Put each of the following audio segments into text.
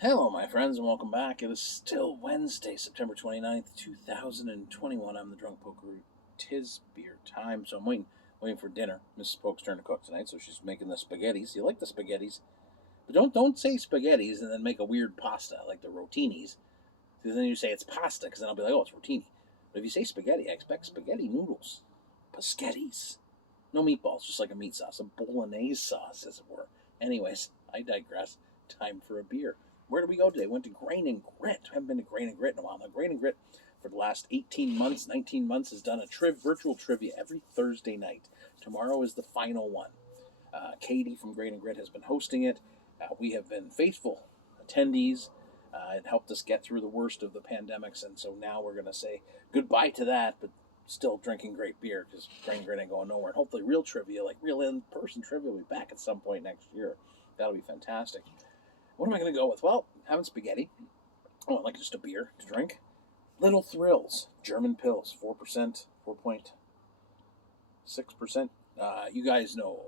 Hello, my friends, and welcome back. It is still Wednesday, September 29th, 2021. I'm the Drunk Poker. Tis beer time, so I'm waiting for dinner. Mrs. Polk's turn to cook tonight, so she's making the spaghettis. You like the spaghettis? But don't say spaghettis and then make a weird pasta like the rotinis. Because then you say it's pasta, because then I'll be like, oh, it's rotini. But if you say spaghetti, I expect spaghetti noodles. Paschettis. No meatballs, just like a meat sauce, a bolognese sauce, as it were. Anyways, I digress. Time for a beer. Where did we go today? Went to Grain and Grit. I haven't been to Grain and Grit in a while. Now, Grain and Grit, for the last 18 months, 19 months, has done a virtual trivia every Thursday night. Tomorrow is the final one. Katie from Grain and Grit has been hosting it. We have been faithful attendees. It helped us get through the worst of the pandemics, and so now we're going to say goodbye to that, but still drinking great beer because Grain and Grit ain't going nowhere. And hopefully real trivia, like real in-person trivia, will be back at some point next year. That'll be fantastic. What am I going to go with? Well, having spaghetti. Oh, I like just a beer to drink. Little Thrills, German Pils, 4%, 4.6%. You guys know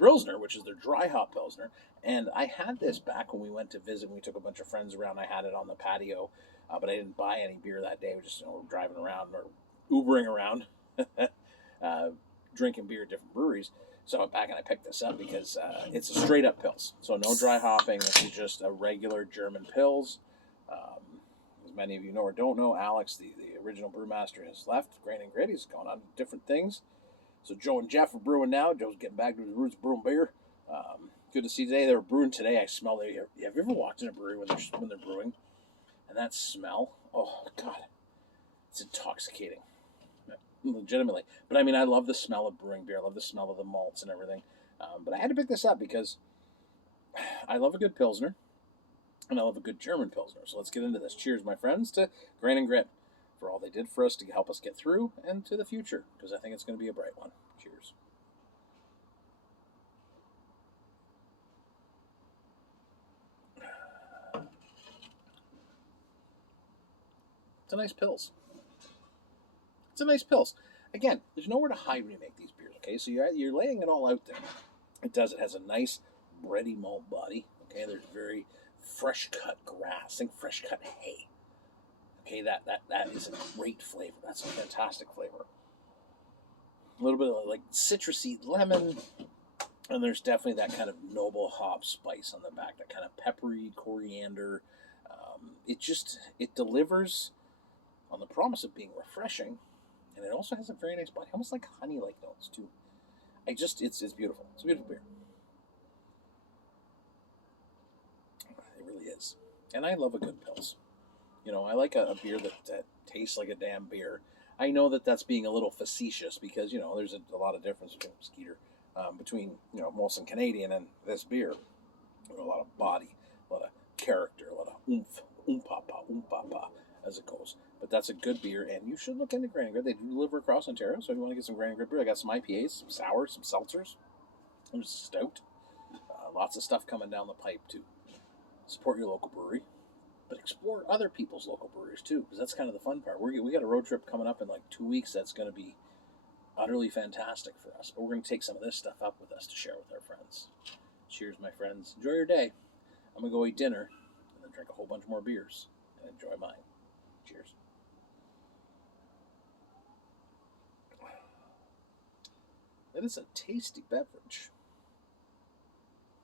Thrillsner, which is their dry hop Pilsner. And I had this back when we went to visit. We took a bunch of friends around. I had it on the patio, but I didn't buy any beer that day. We were just driving around or Ubering around, drinking beer at different breweries. So I went back and I picked this up because it's a straight up Pils. So no dry hopping. This is just a regular German Pils. As many of you know or don't know, Alex, the original brewmaster, has left Grain and Grit. He's gone on different things. So Joe and Jeff are brewing now. Joe's getting back to his roots, brewing beer. Good to see today. They were brewing today. I smell it. Have you ever walked in a brewery when they're brewing? And that smell, oh God, it's intoxicating. Legitimately. But I mean, I love the smell of brewing beer. I love the smell of the malts and everything. But I had to pick this up because I love a good Pilsner and I love a good German Pilsner. So let's get into this. Cheers, my friends, to Grain and Grit for all they did for us to help us get through and to the future, because I think it's going to be a bright one. Cheers. It's a nice Pils. It's a nice Pils. Again, there's nowhere to hide when you make these beers, okay? So you're laying it all out there. It has a nice bready malt body, okay? There's very fresh cut grass. Think fresh cut hay. Okay, that is a great flavor. That's a fantastic flavor. A little bit of like citrusy lemon, and there's definitely that kind of noble hop spice on the back, that kind of peppery coriander. It delivers on the promise of being refreshing, and it also has a very nice body, almost like honey-like notes too. It's beautiful. It's a beautiful beer. It really is, and I love a good Pils. I like a beer that tastes like a damn beer. I know that that's being a little facetious because there's a lot of difference between Skeeter, between Molson Canadian and this beer. A lot of body, a lot of character, a lot of oompapa, as it goes. But that's a good beer, and you should look into Grain and Grit. They do deliver across Ontario, so if you want to get some Grain and Grit beer, I got some IPAs, some sours, some seltzers. There's a stout. Lots of stuff coming down the pipe to support your local brewery, but explore other people's local breweries too, because that's kind of the fun part. We got a road trip coming up in like 2 weeks that's going to be utterly fantastic for us. But we're going to take some of this stuff up with us to share with our friends. Cheers, my friends. Enjoy your day. I'm going to go eat dinner and then drink a whole bunch more beers and enjoy mine. Cheers. That is a tasty beverage.